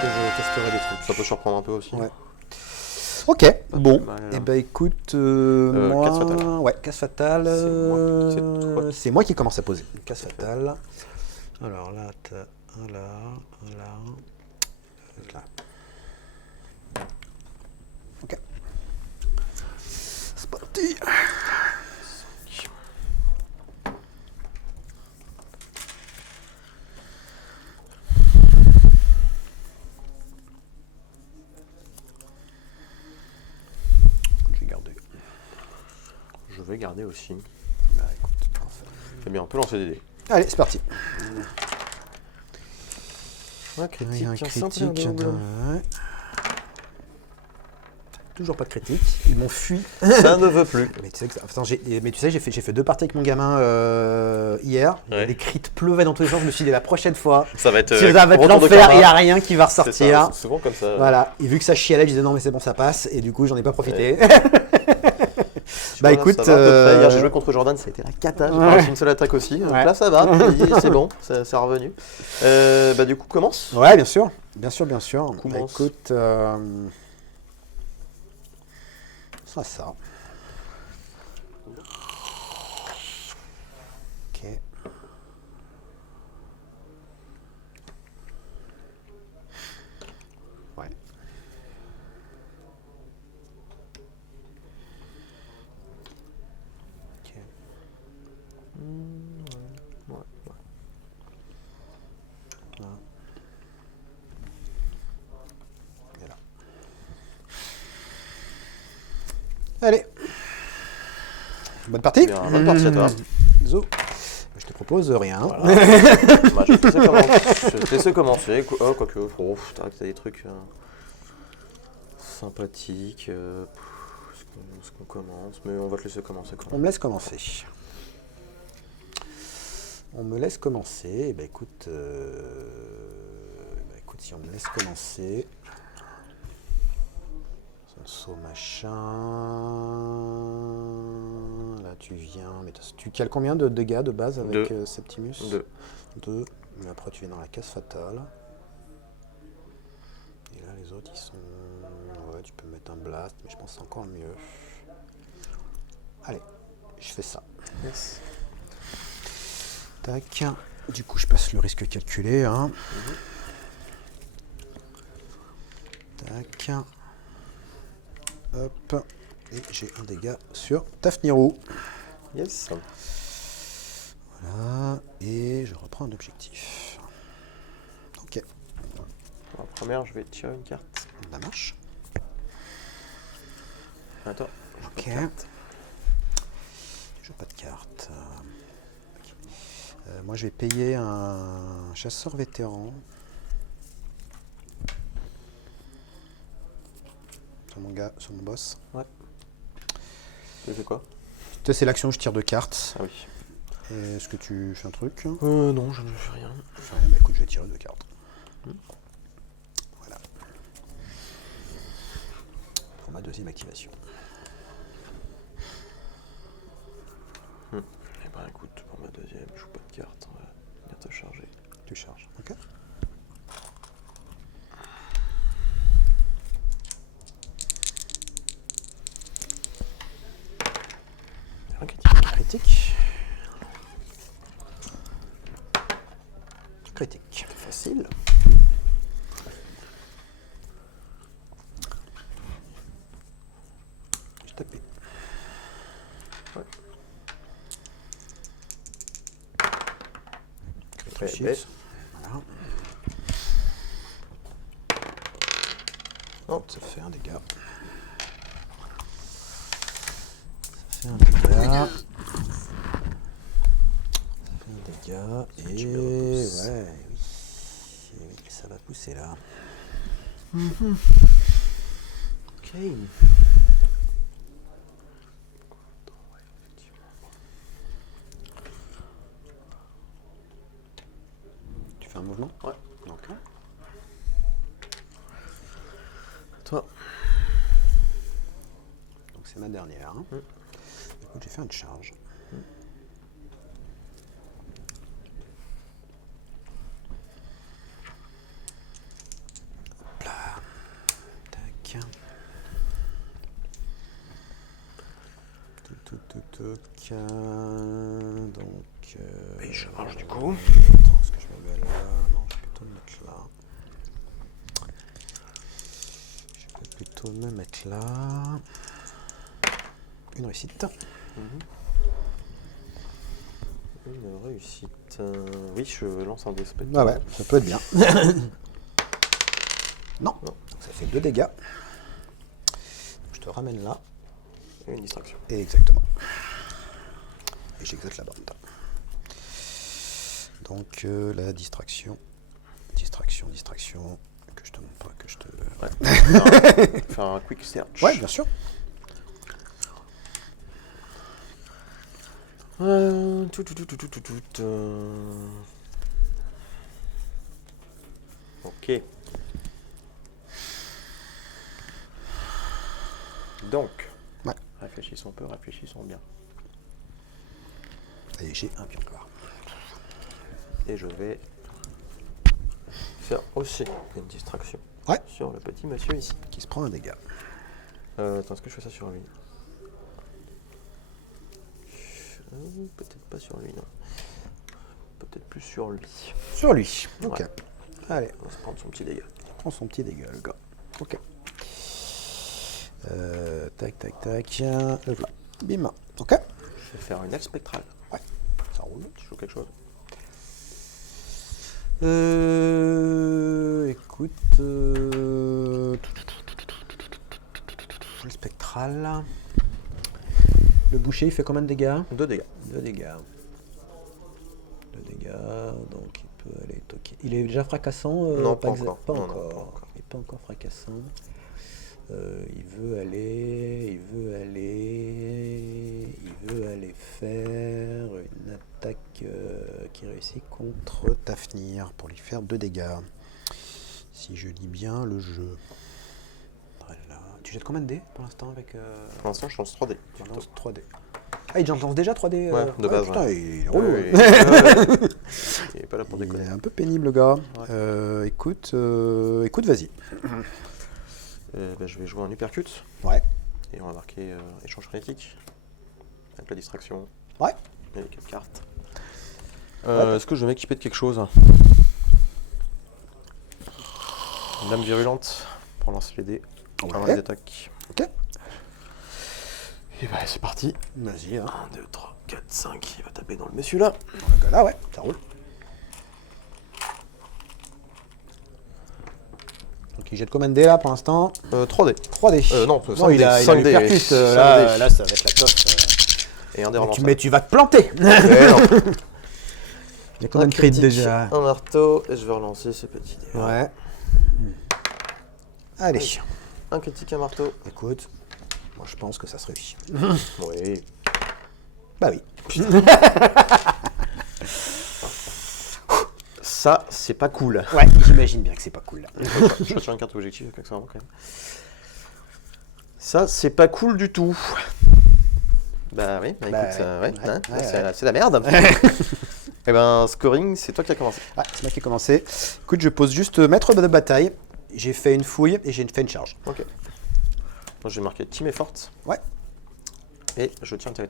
que je testerai des trucs. Ça peut surprendre un peu aussi. Ouais. Ok, bon. mal, Et bah écoute, moi... casse fatale. Ouais, casse fatale. C'est moi qui commence à poser. Casse fatale. Alors là, t'as un là, là. Ok. C'est parti. Je vais garder. Je vais garder aussi. Bah écoute, parfait. Eh bien, on peut lancer des dés. Allez, c'est parti. Ouais, critique, Un simple, critique. double. Ouais. Toujours pas de critique. Ils m'ont fui. Ça ne veut plus. Mais tu sais, j'ai fait 2 parties avec mon gamin hier. Ouais. Les crits pleuvaient dans tous les sens. Je me suis dit la prochaine fois, Ça va être ça va être retour de l'enfer. karma. Il n'y a rien qui va C'est ressortir. ça, c'est souvent comme ça. Voilà. Et vu que ça chialait, je disais non mais c'est bon, ça passe. Et du coup, j'en ai pas profité. Voilà, écoute, ça va à peu près. Hier, j'ai joué contre Jordan, ça a été la cata. J'ai pas réussi une seule attaque aussi. Donc Ouais. là, ça va. C'est bon, c'est revenu. Du coup, commence. Ouais, bien sûr. Bien sûr. Commence. Écoute, ça. Ok. Ouais. Ok. Ouais. Là. Et là. Allez. Bonne partie. Bien, bonne partie à toi. Zo. Je te propose rien. Voilà. Bah, je vais te laisser commencer. Quoique, t'as des trucs sympathiques. Est-ce qu'on commence? Mais on va te laisser commencer quand On même. me laisse commencer. On me laisse commencer. Eh ben, écoute, si on me laisse commencer. Son saut machin. Là, tu viens. Mais tu cales combien de dégâts de base avec Septimus? 2. Mais après, tu viens dans la case fatale. Et là, les autres, ils sont. Ouais, tu peux mettre un blast, mais je pense que c'est encore mieux. Allez, je fais ça. Yes. Tac. Du coup, je passe le risque calculé. Hein. Tac. Hop. Et j'ai un dégât sur Tafnirou. Yes. Voilà. Et je reprends un objectif. Ok. Pour la première, je vais tirer une carte. Ça marche. Attends. Ok. Toujours pas de carte. Okay. Moi, je vais payer un chasseur vétéran. Sur mon boss. Ouais. Tu fais quoi? C'est l'action où je tire 2 cartes. Ah oui. Est-ce que tu fais un truc? Non, je ne fais rien. Bah écoute, je vais tirer 2 cartes. Voilà. Pour ma deuxième activation. Eh ben écoute, pour ma deuxième, je joue pas de carte. On va bientôt charger. Tu charges. Ok. Un critique. Critique. Facile. Je tapais. Ouais. Critique. Voilà. Oh, Ça fait un dégât. Et ouais, oui, ça va pousser là. ok. Tu fais un mouvement? Ouais. Ok. Toi. Donc c'est ma dernière. Hein. Écoute, j'ai fait une charge. Donc. Et je marche du coup. Attends, est-ce que je me mets là? Non, je vais plutôt me mettre là. Je vais plutôt me mettre là. Une réussite. Une réussite. Oui, je lance un dé. Ah ouais, ça peut être bien. Non, ça fait 2 dégâts. Je te ramène là. Et une distraction. Et exactement. Et j'exalte la bande. Donc la distraction. Distraction. Que je te montre pas, que je te. Ouais. Faire un quick search. Ouais, bien sûr. Ok. Donc, Ouais. réfléchissons peu, réfléchissons bien. Et j'ai un pion noir. Et je vais faire aussi une distraction sur le petit monsieur ici. Qui se prend un dégât. Attends, est-ce que je fais ça sur lui? Peut-être pas sur lui, non. Peut-être plus sur lui. Sur lui. Ok. Ouais. Allez. On va se prendre son petit dégât. Il prend son petit dégât, le gars. Ok. Tac. Le voilà. Bim. Ok. Je vais faire une aile spectrale. Ouais. Ça roule. Tu joues quelque chose? Écoute. Le spectral. Le boucher, il fait combien de dégâts? 2 dégâts. 2 dégâts. 2 dégâts, donc il peut aller toquer. Il est déjà fracassant? Non, pas encore. Non, pas Non, encore. Il n'est pas encore fracassant. Il veut aller faire une attaque qui réussit contre Tafnir pour lui faire 2 dégâts. Si je lis bien le jeu. Voilà. Tu jettes combien de dés pour l'instant avec Pour l'instant, je lance 3D. Tu lances 3D. Ah, il lance déjà 3D Ouais, de base. Putain, Ouais. il est relou. Ouais. Il est pas là pour Il déconner. est un peu pénible, le gars. Ouais. Écoute, vas-y. Je vais jouer un uppercut. Ouais. Et on va marquer échange frénétique. Avec la distraction. Ouais. Et les 4 cartes. Est-ce que je vais m'équiper de quelque chose? Une lame virulente pour lancer les dés. Ouais. Avant les attaques. Ok. Et bah c'est parti. Vas-y. Hein. 1, 2, 3, 4, 5. Il va taper dans le monsieur là. Le gars là, ouais, ça roule. Donc il jette combien de dés là pour l'instant? 3D. 3D. Non, non 5 il a dés. l'uppercut. 5 Là, dés. là, ça va être la toffe. Et un dé relançable. Mais tu vas te planter. Eh non. Il y a combien de crits déjà? Un marteau. Et je vais relancer ces petits dés. Ouais. Allez. Un critique, un marteau. Écoute, moi je pense que ça se réussit. Oui. Bah oui. Ça, c'est pas cool. Ouais, j'imagine bien que c'est pas cool là. Je retire une carte objective, accessoirement quand même. Ça, c'est pas cool du tout. Bah oui, écoute, c'est la merde. Eh ben, scoring, c'est toi qui as commencé. Ouais, c'est moi qui ai commencé. Écoute, je pose juste maître de bataille. J'ai fait une fouille et j'ai fait une charge. Ok. Moi, j'ai marqué team effort. Ouais. Et je tiens un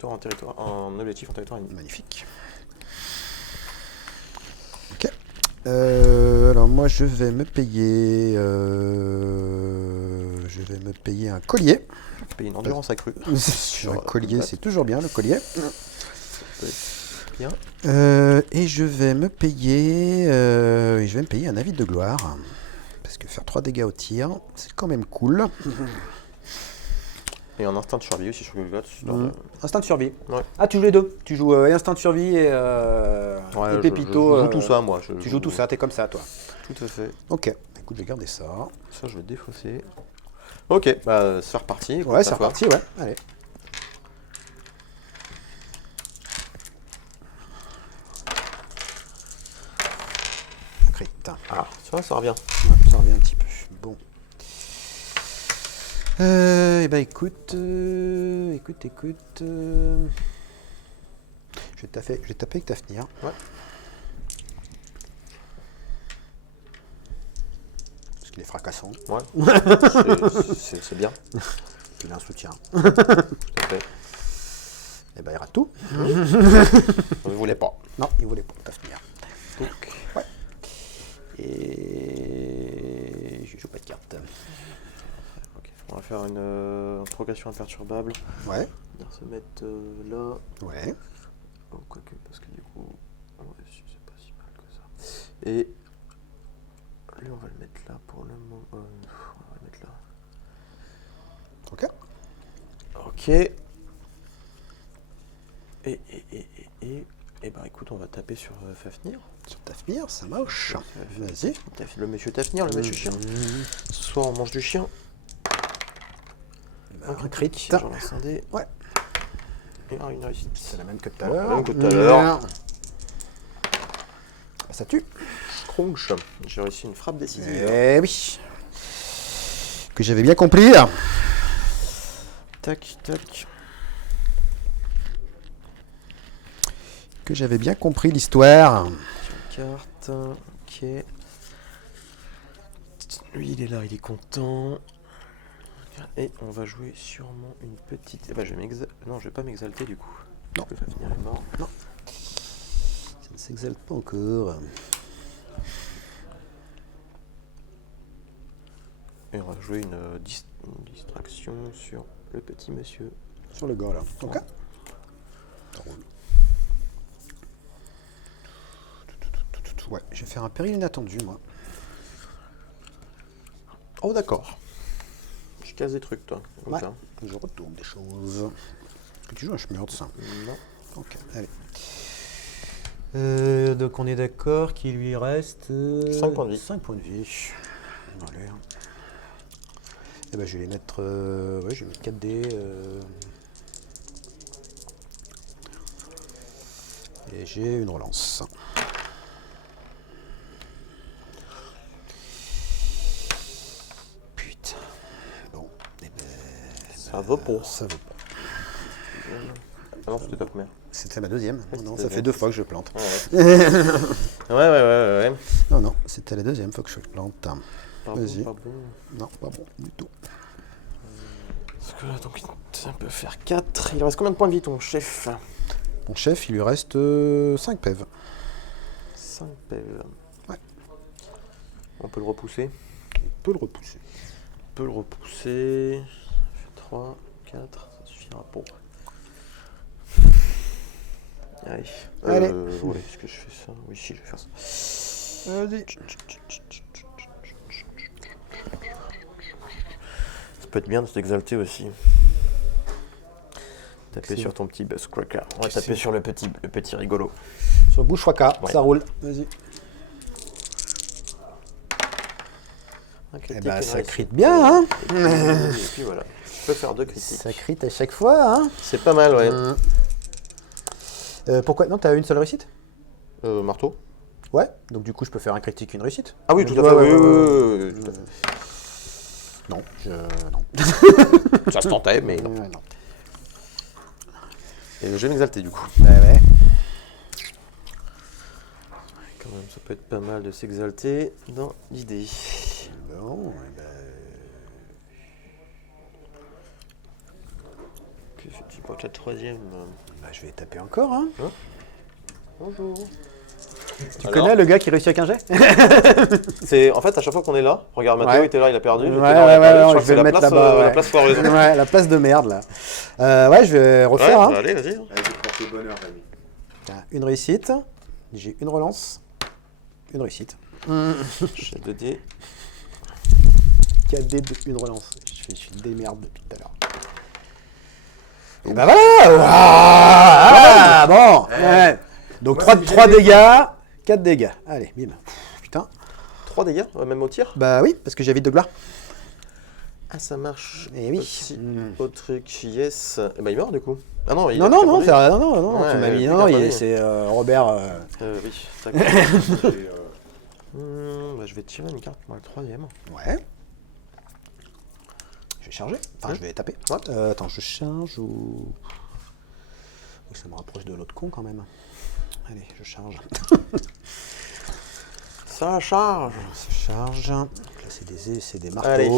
objectif en territoire ennemi. Magnifique. Ok. Alors moi, je vais me payer un collier. Tu payes une endurance accrue. Sur un collier, c'est toujours bien le collier. Bien. Et je vais me payer un avis de gloire. Parce que faire 3 dégâts au tir, c'est quand même cool. Et un instinct de survie aussi sur Google. Instinct de survie. Ouais. Ah, tu joues les deux. Tu joues instinct de survie et pépito. Je joue tout ça, moi. Tu joues tout ça, t'es comme ça, toi. Tout à fait. Ok. Écoute, je vais garder ça. Ça, je vais défausser. Ok, bah c'est reparti. Ouais, c'est reparti, ouais. Allez. Crit. Ah, tu vois, ça revient. Ouais, ça revient un petit peu. Bon. Eh ben écoute. Je vais taper avec Tafnir. Ouais. Parce qu'il est fracassant. Ouais. C'est bien. Il a un soutien. Tout à fait. Et ben il rate tout. Vous voulez pas. Non, il voulait pas Tafnir. Donc. Ouais. Et je joue pas de carte. Ok. On va faire une progression imperturbable. Ouais. On va se mettre là. Ouais. Oh, quoique, parce que du coup, ouais, c'est pas si mal que ça. Et lui, on va le mettre là pour le moment. On va le mettre là. Ok. Ok. Et bah écoute, on va taper sur Fafnir. Sur Tafnir, ça marche. Vas-y. Le monsieur Tafnir, le monsieur chien. Ce soir, on mange du chien. Un crit. J'en lance un dé. Ouais. Et une réussite. C'est la même que tout à La l'heure. même que tout à l'heure. Ça tue. Crunch. J'ai réussi une frappe décisive. Eh oui. Que j'avais bien compris. Tac, tac. Que j'avais bien compris l'histoire. Carte. Ok. Lui, il est là, il est content. Et on va jouer sûrement une petite. Eh ben, non, je vais pas m'exalter du coup. Non. Parce que Fafnir est mort. Non. Ça ne s'exalte pas encore. Et on va jouer une distraction sur le petit monsieur. Sur le gars là. Ok. Ça roule. Ouais, je vais faire un péril inattendu moi. Oh, d'accord. Je casse des trucs, toi. Ouais. Je retourne des choses. Est-ce que tu joues un Schmurtz? Non. Ok, allez. Donc on est d'accord qu'il lui reste 5 points de vie. 5 points de vie. Allez. Et ben je vais les mettre. Ouais, je vais mettre 4 dés. Et j'ai une relance. Putain. Bon, et ben. Ça vaut pour. Ça vaut pas. Ah non, c'était ta première. C'était ma deuxième. Ouais, Non, c'était ça bien. fait 2 fois que je plante. Ouais. Non, non, c'était la deuxième fois que je plante. Pas Vas-y. bon, pas bon. Non, pas bon du tout. Parce que là, donc, ça peut faire 4. Il reste combien de points de vie, ton chef? Mon chef, il lui reste 5 PEV. 5 PV. Ouais. On peut le repousser. On peut le repousser. On peut le repousser. Ça fait 3, 4. Ça suffira pour. Allez. Allez. Ouais, est-ce que je fais ça? Oui, si, je vais faire ça. Vas-y. Ça peut être bien de s'exalter aussi. Taper sur ton petit buzzcracker. On va taper sur le petit rigolo. Sur Bouchwaka, Ouais. ça roule. Vas-y. Okay, Eh ben, ça crit bien, hein. Et puis voilà. Je peux faire 2 critiques. Ça crit à chaque fois, hein. C'est pas mal, ouais. Pourquoi? Non, t'as une seule réussite? Marteau. Ouais. Donc du coup, je peux faire un critique, une réussite. Ah oui, tout à fait. Ouais, Oui, tout à fait. Non, non. Ça se tentait, mais non. Non. Et je vais m'exalter du coup. Ouais. Quand même, ça peut être pas mal de s'exalter dans l'idée. Bon, eh ben... Que fais-tu pour la troisième? Bah, je vais taper encore, hein. Bonjour. Tu connais le gars qui réussit avec un jet? C'est en fait à chaque fois qu'on est là. Regarde, Mathéo Ouais. était là, il a perdu. Ouais, j'étais là, il a perdu. Je crois je que vais c'est le mettre là-bas. la Ouais. place floraison. Ouais, la place de merde, là. Ouais, je vais refaire, Ouais, hein. bah, allez, vas-y. Allez, portez bonheur, Rémi. Tiens, une réussite. J'ai une relance. Une réussite. J'ai 2 dés. 4 dés de une relance. Je suis des merdes depuis tout à l'heure. Et bah voilà. Ah, bon. Ouais. Donc Moi, 3 dégâts, 4 dégâts. Allez, bim. Putain. 3 dégâts, même au tir. Bah oui, parce que j'ai vite de gloire. Ah, ça marche. Eh oui. Aussi. Au truc, yes. Et bah, il meurt du coup. Ah non, il Non, a non, pas non, répondu. non, Ouais, tu m'as mis. plus Non, qu'un non, premier. c'est Robert. Oui, tac. J'ai, Bah, je vais tirer une carte pour le troisième. Ouais. Je vais charger. Enfin, je vais taper. Ouais. Attends, je charge ou. Ça me rapproche de l'autre con quand même. Allez, je charge. Ça charge. Ça charge. Donc là, c'est des marteaux. Allez.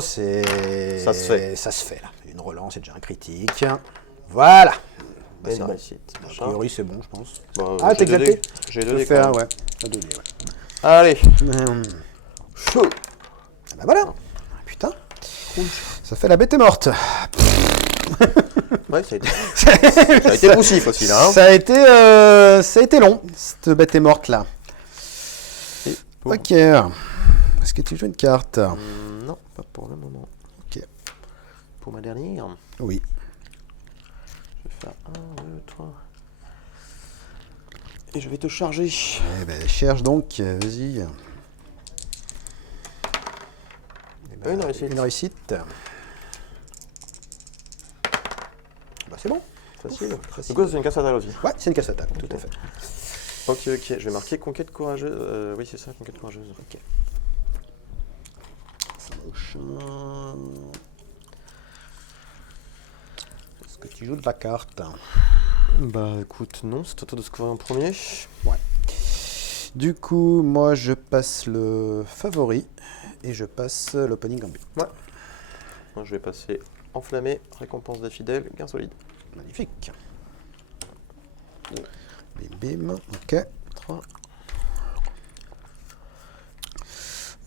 C'est... Ça se fait. Ça se fait, là. Une relance, c'est déjà un critique. Voilà. Bah, Et c'est une bon. réussite. A priori, c'est bon, je pense. Bah, Ah, t'es j'ai deux exalté. dés. J'ai Je deux peux dés faire, quand même. ouais. T'as donné, ouais. Allez. Chaud. Ah bah voilà. Putain. Ça fait la bête est morte. Ouais, ça a été poussif aussi là. Hein. Ça a été long, cette bête est morte là. Et pour- Ok. Est-ce que tu joues une carte? Non, pas pour le moment. Ok. Pour ma dernière, Oui. je vais faire 1, 2, 3. Et je vais te charger. Eh ben, cherche donc, vas-y. Eh ben, Une réussite. Une réussite. Bah, c'est bon. Facile. Facile. Du coup, c'est une casse fatale aussi. Ouais, c'est une casse fatale, tout à fait. Ok, ok. Je vais marquer conquête courageuse. Oui, c'est ça, conquête courageuse. Ok. Ça marche. Est-ce que tu joues de la carte? Bah écoute, non, c'est à toi de scorer en premier. Ouais. Du coup, moi, je passe le favori et je passe l'opening gambit. Moi, je vais passer enflammé, récompense des fidèles, gain solide. Magnifique. Bim, bim. Ok. 3.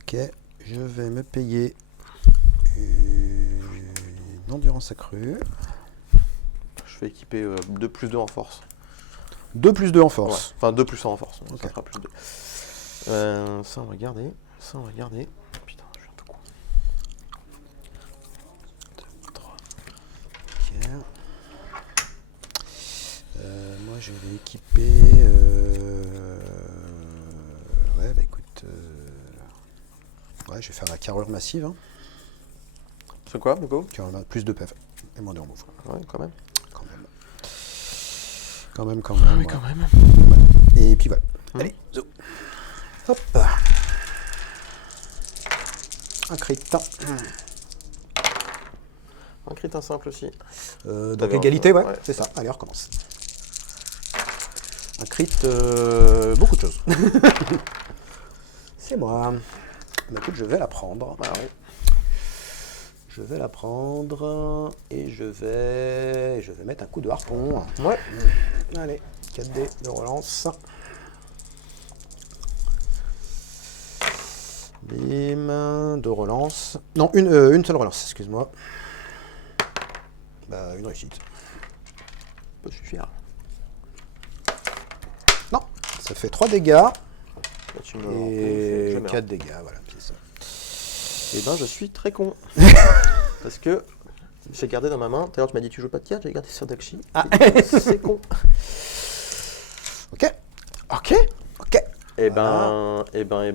Ok. Je vais me payer une endurance accrue. Je vais équiper 2 plus 2 en force. 2 plus 2 en Ouais. force. Enfin 2 plus 1 en force, Ok. ça fera plus 2. Ça on va garder. Ça on va garder. Putain, je suis un peu con. 3. Ok. Moi, je vais équiper... Ouais, bah écoute... Ouais, je vais faire la carrure massive. Hein. C'est quoi, du coup? Plus de PF. Et moins de remove. Ouais, quand même. Quand même. Quand même. Ah oui, ouais. quand même. Et puis voilà. Allez, zo. Hop. Un crit. Un crit, un simple aussi. Donc T'avais égalité, un- ouais, ouais. c'est ça. Allez, on recommence. Un crit, beaucoup de choses. C'est moi. Bah, écoute, je vais la prendre. Ah oui. Je vais la prendre et je vais mettre un coup de harpon. Ouais. Allez, 4D de relance. Bim, de relance. Non, une seule relance, excuse-moi. Bah, une réussite. Ça peut suffire. Non, ça fait 3 dégâts Là, tu me et je meurs. 4 dégâts, voilà, c'est ça. Et ben, je suis très con. Parce que j'ai gardé dans ma main. Tout à l'heure, tu m'as dit tu joues pas de carte, j'ai gardé sur Dakshi. Ah. C'est con. Ok, ok. Et ben,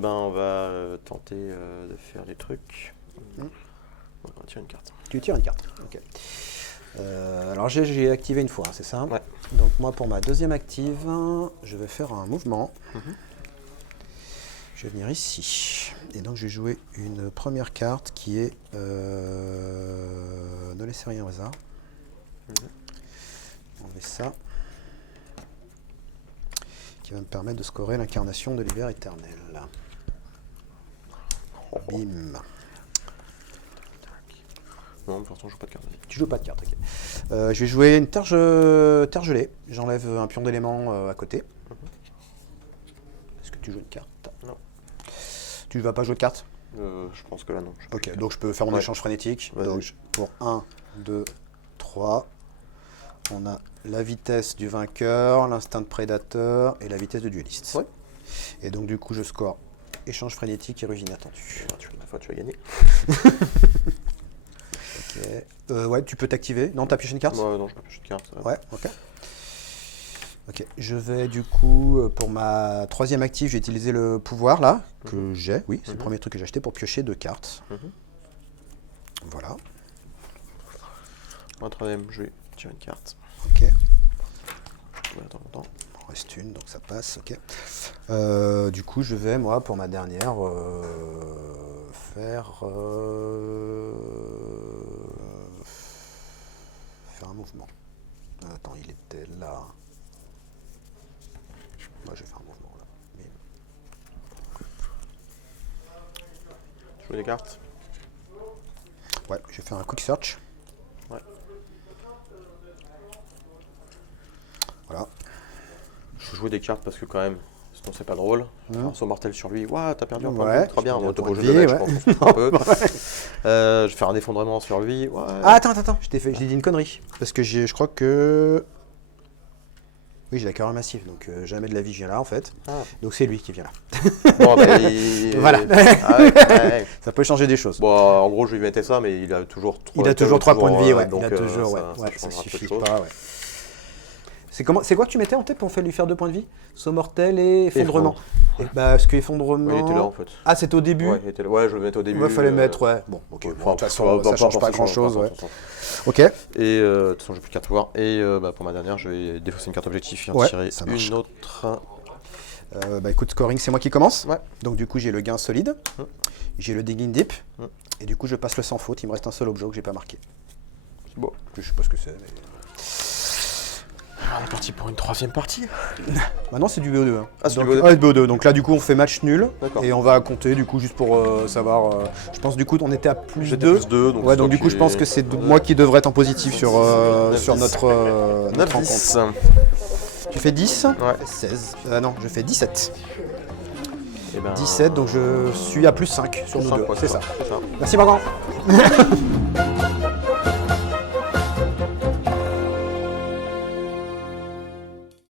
on va tenter de faire des trucs. On va tirer une carte. Tu tires une carte, ok. Alors j'ai activé une fois, hein, c'est ça? Ouais. Donc moi pour ma deuxième active, je vais faire un mouvement. Je vais venir ici. Et donc je vais jouer une première carte qui est ne laissez rien au hasard. On met ça. Qui va me permettre de scorer l'incarnation de l'hiver éternel. Bim. Non, pour l'instant, je joue pas de carte. Vas-y. Tu joues pas de carte, ok. Je vais jouer une terre gelée. J'enlève un pion d'élément à côté. Est-ce que tu joues une carte? Non. Tu ne vas pas jouer de carte? Je pense que là, non. Ok, donc je peux faire mon Ouais. échange frénétique. Vas-y. Donc pour 1, 2, 3, on a la vitesse du vainqueur, l'instinct de prédateur et la vitesse de dueliste. Ouais. Et donc du coup je score échange frénétique et ruse inattendue. La fois, tu as gagné. Ok. Ouais, tu peux t'activer. Non, t'as pioché une carte? Moi, non, je peux pas piocher de carte. Ouais, ok. Ok, je vais du coup, pour ma troisième active, j'ai utilisé le pouvoir là, que j'ai, oui, c'est le premier truc que j'ai acheté pour piocher 2 cartes. Voilà, Un troisième, je vais tirer une carte. ok, Ouais, attends longtemps. il en reste une, donc ça passe, ok. Du coup, je vais, moi, pour ma dernière, faire un mouvement. Attends, il était là. Moi, j'ai fait un mouvement là. Jouer des cartes. Ouais, je vais faire un quick search. Ouais. Voilà. Je vais jouer des cartes parce que quand même, sinon c'est pas drôle. Un saut mortel sur lui. Ouah, t'as perdu un point de Ouais, vie. Très bien, j'ai on perdu va un te point de bouger de vie, mec, ouais. je pense qu'on s'en fout un peu. Je vais faire un effondrement sur lui. Ouais. Ah, attends, j'ai dit une connerie. Parce que je crois que... Oui, j'ai la carrure massive, donc jamais de la vie je viens là en fait. Ah. Donc c'est lui qui vient là. Bon, bah, Voilà. Ah ouais. Ça peut changer des choses. Bon, en gros, je lui mettais ça, mais il a toujours 3 Il a toujours 3 points de vie, ouais. donc, il a toujours, ouais. ça Ouais, ça changera peu de suffit choses. pas, ouais. C'est quoi que tu mettais en tête pour lui faire 2 points de vie? Saut mortel et effondrement. Et bah, parce que effondrement... Oui, il était là en fait. Ah, c'était au début? Ouais, il était là. Ouais, je le mettais au début. Il fallait mettre, ouais. Bon, ok. Ouais, Bon, enfin, de toute façon, ça change pas grand chose, ouais. Ok. Et de toute façon, j'ai plus de carte pouvoir. Et pour ma dernière, je vais défausser une carte objectif et en Ouais, tirer ça marche. une autre. Bah écoute, scoring, c'est moi qui commence. Ouais. Donc du coup, j'ai le gain solide. J'ai le digging deep. Hum. Et du coup, je passe le sans faute. Il me reste un seul objet que j'ai pas marqué. C'est beau. Je sais pas ce que c'est. Mais... On est parti pour une 3e partie. Maintenant, c'est du BO2. Hein. Ah, c'est Donc, du BO2. ouais, BO2. Donc là, du coup, on fait match nul. D'accord. Et on va compter, du coup, juste pour savoir. Je pense, du coup, on était à plus J'étais 2. plus 2. Ouais, donc du coup, je pense que c'est moi qui devrais être en positif sur, sur notre 9 rencontre. 10. Tu fais 10 Ouais. 16. Non, je fais 17. Et ben, 17, donc je suis à plus 5 sur nous 5, deux. quoi, C'est ça. C'est ça. Merci, Morgan.